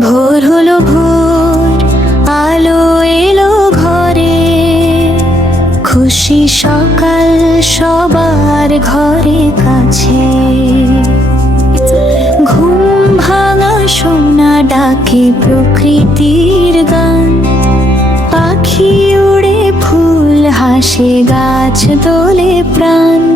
ভোর হলো ভোর, আলো এলো ঘরে। খুশি সকাল সবার ঘরে কাছে। ঘুম ভাঙা সোনা ডাকে প্রকৃতির গান। পাখি উড়ে ফুল হাসে, গাছ দোলে প্রাণ।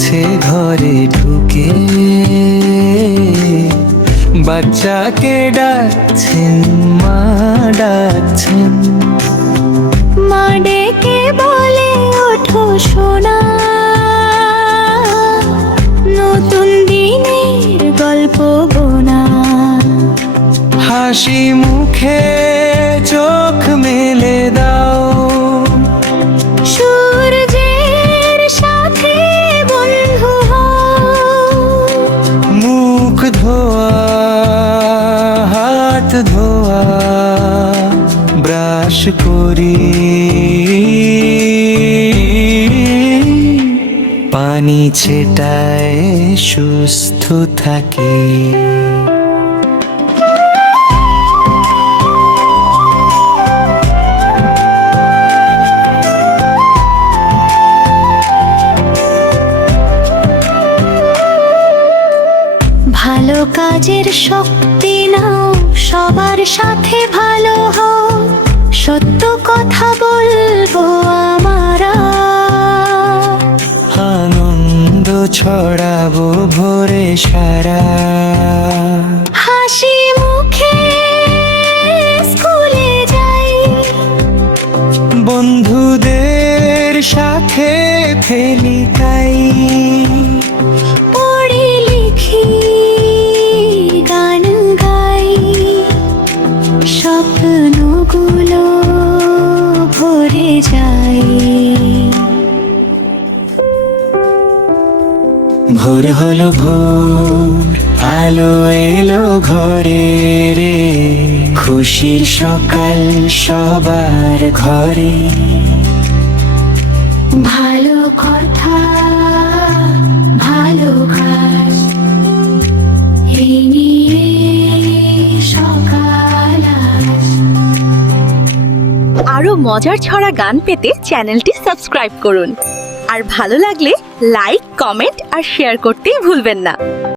ডাকছে ঘরে ঢুকে বাচ্চাকে ডাকছেন মা ডাকছেন। মা ডেকে বলে ওঠো সোনা। নতুন দিনের গল্প গোনা। হাসি মুখে চোখ মেলে দাও। হাত ধোয়া ব্রাশ করি। পানি ছেটায় সুস্থ থাকে। ভালো কাজের শক্তি নাও। সবার সাথে ভালো হও সত্য কথা বলব আমরা আনন্দ ছড়াবো ভোরে সারা। হাসি মুখে স্কুলে যাই। বন্ধুদের সাথে ফেলি তাই। ভোর হলো ভোর আলো এলো ঘরে রে। খুশির সকাল সবার ঘরে। ভালো কথা ভালো কাজ এই নিয়ে সকাল আজ। আরও মজার ছড়া গান পেতে চ্যানেলটি সাবস্ক্রাইব করুন। আর ভালো লাগলে লাইক কমেন্ট আর শেয়ার করতেই ভুলবেন না।